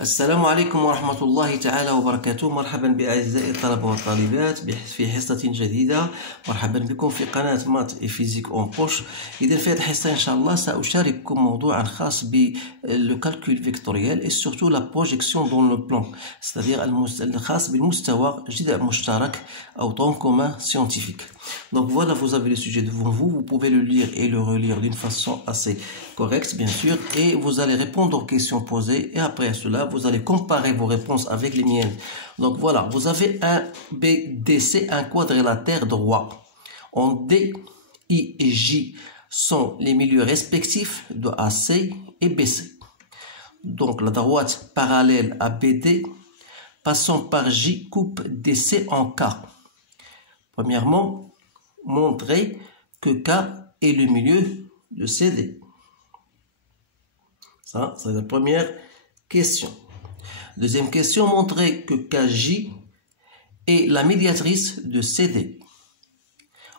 السلام عليكم ورحمة الله تعالى وبركاته. مرحبا بأعزائي الطلبة والطالبات في حصة جديدة. مرحبا بكم في قناة مات فيزيك اون بوش. إذا في هذه الحصة إن شاء الله سأشارككم موضوعا خاص بالكالكول فيكتوريال et surtout la projection dans le plan, c'est-à-dire الخاص بالمستوى جذع مشترك أو tronc commun scientifique. Donc voilà, vous avez le sujet devant vous, vous pouvez le lire et le relire d'une façon assez correcte bien sûr, et vous allez répondre aux questions posées et après cela vous allez comparer vos réponses avec les miennes. Donc voilà, vous avez un BDC, un quadrilatère droit. En D, I et J sont les milieux respectifs de AC et BC. Donc la droite parallèle à BD, passant par J, coupe DC en K. Premièrement, montrer que K est le milieu de CD. Ça, c'est la première question. Deuxième question, montrer que KJ est la médiatrice de CD.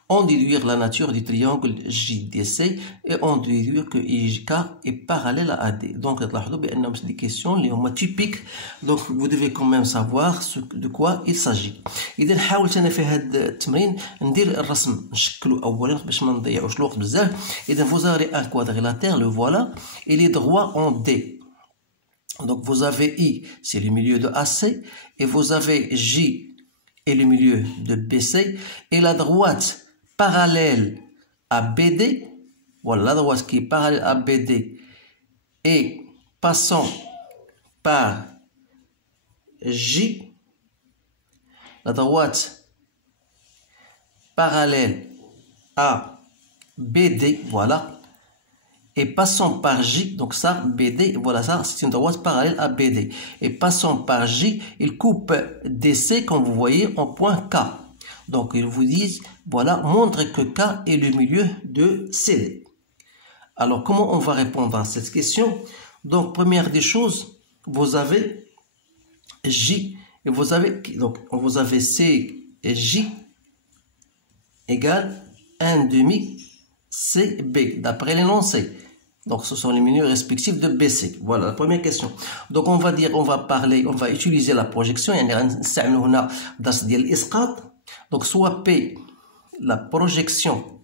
En déduire la nature du triangle JDC et en déduire que IK est parallèle à AD. Donc, c'est des questions typiques. Donc, vous devez quand même savoir de quoi il s'agit. إذا حاولت أنا في هذا التمرين ندير الرسم نشكله أولا باش ما نضيعوش الوقت بزاف. إذا vous avez un quadrilatère, le voilà, il est droit en D. Donc, vous avez I, c'est le milieu de AC, et vous avez J et le milieu de BC, et la droite parallèle à BD, voilà la droite qui est parallèle à BD et passant par J, la droite parallèle à BD, voilà, et passant par J, donc ça, BD, voilà ça, c'est une droite parallèle à BD, et passant par J, il coupe DC, comme vous voyez, en point K. Donc, ils vous disent, voilà, montre que K est le milieu de CD. Alors, comment on va répondre à cette question? Donc, première des choses, vous avez J, et vous avez, donc, vous avez C et J égale 1 demi CB, d'après l'énoncé. Donc, ce sont les milieux respectifs de BC. Voilà la première question. Donc, on va dire, on va utiliser la projection. Donc, soit P, la projection.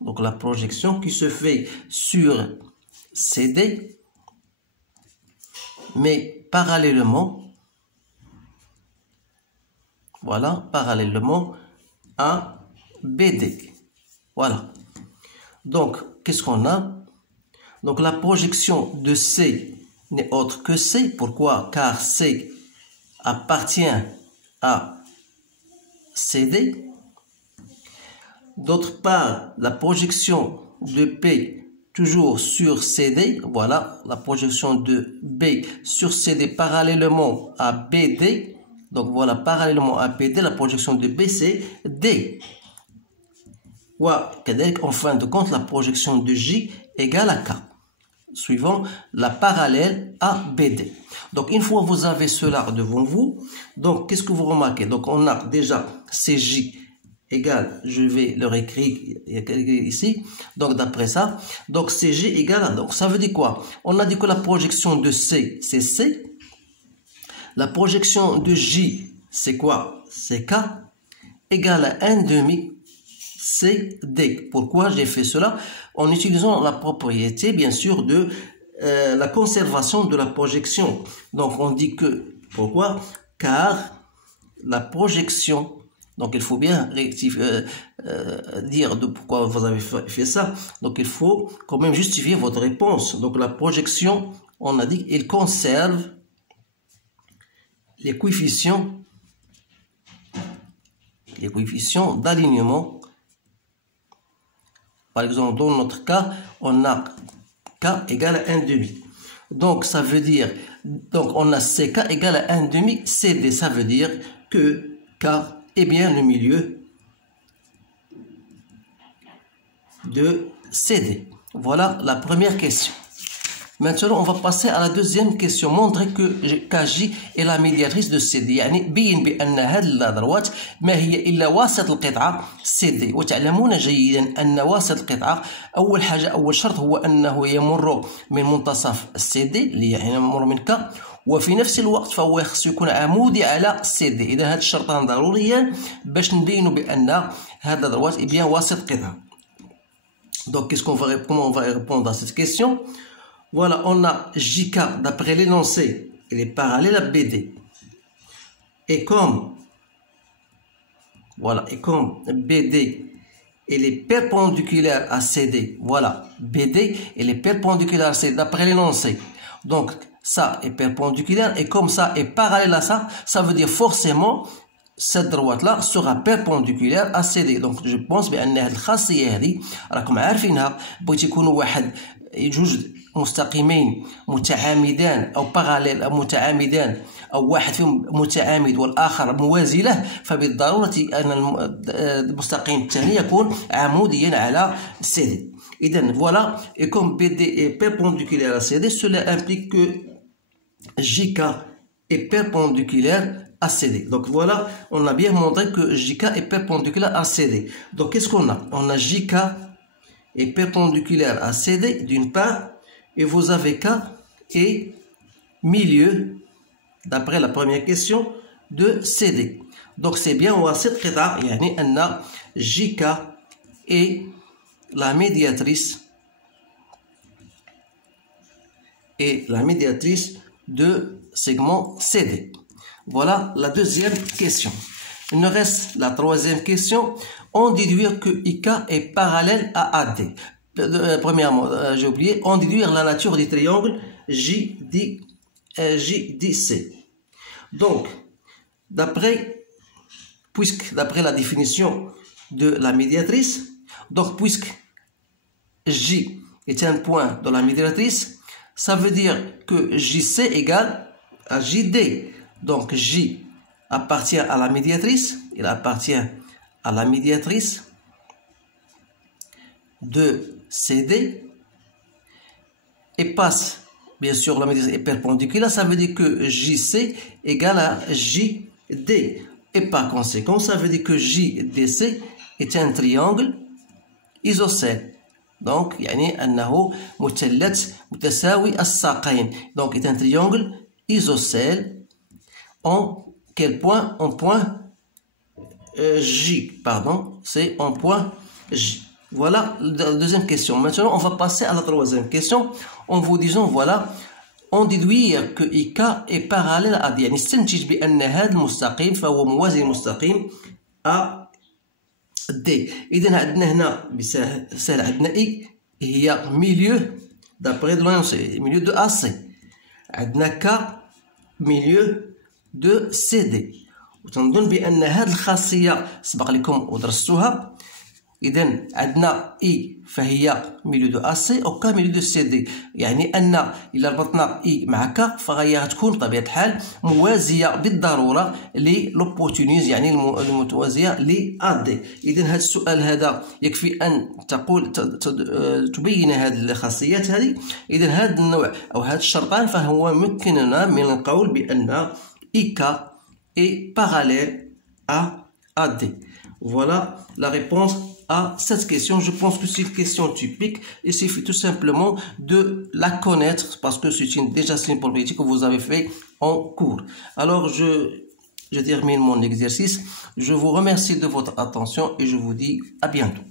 Donc, la projection qui se fait sur CD, mais parallèlement, voilà, parallèlement à BD. Voilà. Donc, qu'est-ce qu'on a? Donc, la projection de C n'est autre que C. Pourquoi? Car C appartient à CD. D'autre part, la projection de P toujours sur CD. Voilà, la projection de B sur CD parallèlement à BD. Donc, voilà, parallèlement à BD, la projection de B, c'est D. En fin de compte, la projection de J égale à K, suivant la parallèle à BD. Donc, une fois que vous avez cela devant vous, donc, qu'est-ce que vous remarquez? Donc, on a déjà CJ égale, je vais le réécrire ici, donc, d'après ça, donc, CJ égale à, donc, ça veut dire quoi? On a dit que la projection de C, c'est C. La projection de J, c'est quoi? C'est K, égale à 1 demi CD. Pourquoi j'ai fait cela? En utilisant la propriété, bien sûr, de la conservation de la projection. Donc, on dit que, pourquoi? Car la projection, donc il faut bien dire de pourquoi vous avez fait ça. Donc, il faut quand même justifier votre réponse. Donc, la projection, on a dit qu'il conserve les coefficients d'alignement. Par exemple, dans notre cas, on a K égale à 1 demi. Donc, ça veut dire, donc on a CK égale à 1 demi CD. Ça veut dire que K est bien le milieu de CD. Voilà la première question. Maintenant, on va passer à la deuxième question. Montrer que KJ est la médiatrice de CD. يعني بين بأن هذه الأدوات ما هي إلا واسط القطعة CD. وتعلمون جيدا أن واسط القطعة أول شرط هو أنه يمر من منتصف CD اللي يعني يمر من K، وفي نفس الوقت فهو يخص يكون عمودي على CD. إذا هاد الشرطان ضروريان باش نبينوا بأن هذا الأدوات bien واسط قطعة. Donc, comment on va répondre à cette question? Voilà, on a JK d'après l'énoncé, il est parallèle à BD. Et comme BD, il est perpendiculaire à CD. Voilà, BD, il est perpendiculaire à CD d'après l'énoncé. Donc, ça est perpendiculaire et comme ça est parallèle à ça, ça veut dire forcément cette droite-là sera perpendiculaire à CD. Donc, je pense بأن هذه الخاصية هذه راكم عارفينها. بغيت يكونوا واحد جوج مستقيمين متعامدان أو باراليل أو متعامدان أو واحد فيهم متعامد والآخر موازي له، فبالضرورة أن المستقيم الثاني يكون عموديا على CD. إذن voilà, et comme BD est perpendiculaire à CD, cela implique que JK est perpendiculaire à CD. Donc voilà, on a bien montré que JK est perpendiculaire à CD. Donc qu'est-ce qu'on a? On a JK est perpendiculaire à CD d'une part, et vous avez K et milieu, d'après la première question, de CD. Donc c'est bien واسط قطعة، يعني أن JK est la médiatrice de segment CD. Voilà la deuxième question. Il nous reste la troisième question. On déduire que IK est parallèle à AD. Premièrement, j'ai oublié, on déduire la nature du triangle JDC. Donc, d'après la définition de la médiatrice, donc puisque J est un point de la médiatrice, ça veut dire que JC égale à JD. Donc J appartient à la médiatrice, il appartient à la médiatrice de CD et passe, bien sûr la médiatrice est perpendiculaire, ça veut dire que JC égale à JD et par conséquent ça veut dire que JDC est un triangle isocèle. Donc يعني أنه مثلث متساوي الساقين. Donc est un triangle isocèle en quel point? En point J, pardon, c'est en point J. Voilà la deuxième question. Maintenant, on va passer à la troisième question en vous disant, voilà, on déduit que IK est parallèle à D. يعني استنتج بأن هذا المستقيم فهو موازي المستقيم à D. إذا عندنا هنا بسهل عندنا I هي milieu d'après l'énoncé, milieu de AC. عندنا K milieu de CD. وتنظن بأن هذه الخاصية سبق لكم ودرستوها. إذا عندنا إي فهي ميليو دو أسي أو كا ميليو دو سي دي، يعني أن إلا ربطنا إي مع كا فهي غتكون بطبيعة الحال موازية بالضرورة للوبورتونيز، يعني المتوازية ل أ دي. إذا هذا السؤال هذا يكفي أن تبين هذه الخاصيات هذه. إذا هذا النوع أو هذا الشرطان فهو يمكننا من القول بأن IK est parallèle à AD. Voilà la réponse à cette question. Je pense que c'est une question typique. Il suffit tout simplement de la connaître parce que c'est déjà une probabilité que vous avez fait en cours. Alors, je termine mon exercice. Je vous remercie de votre attention et je vous dis à bientôt.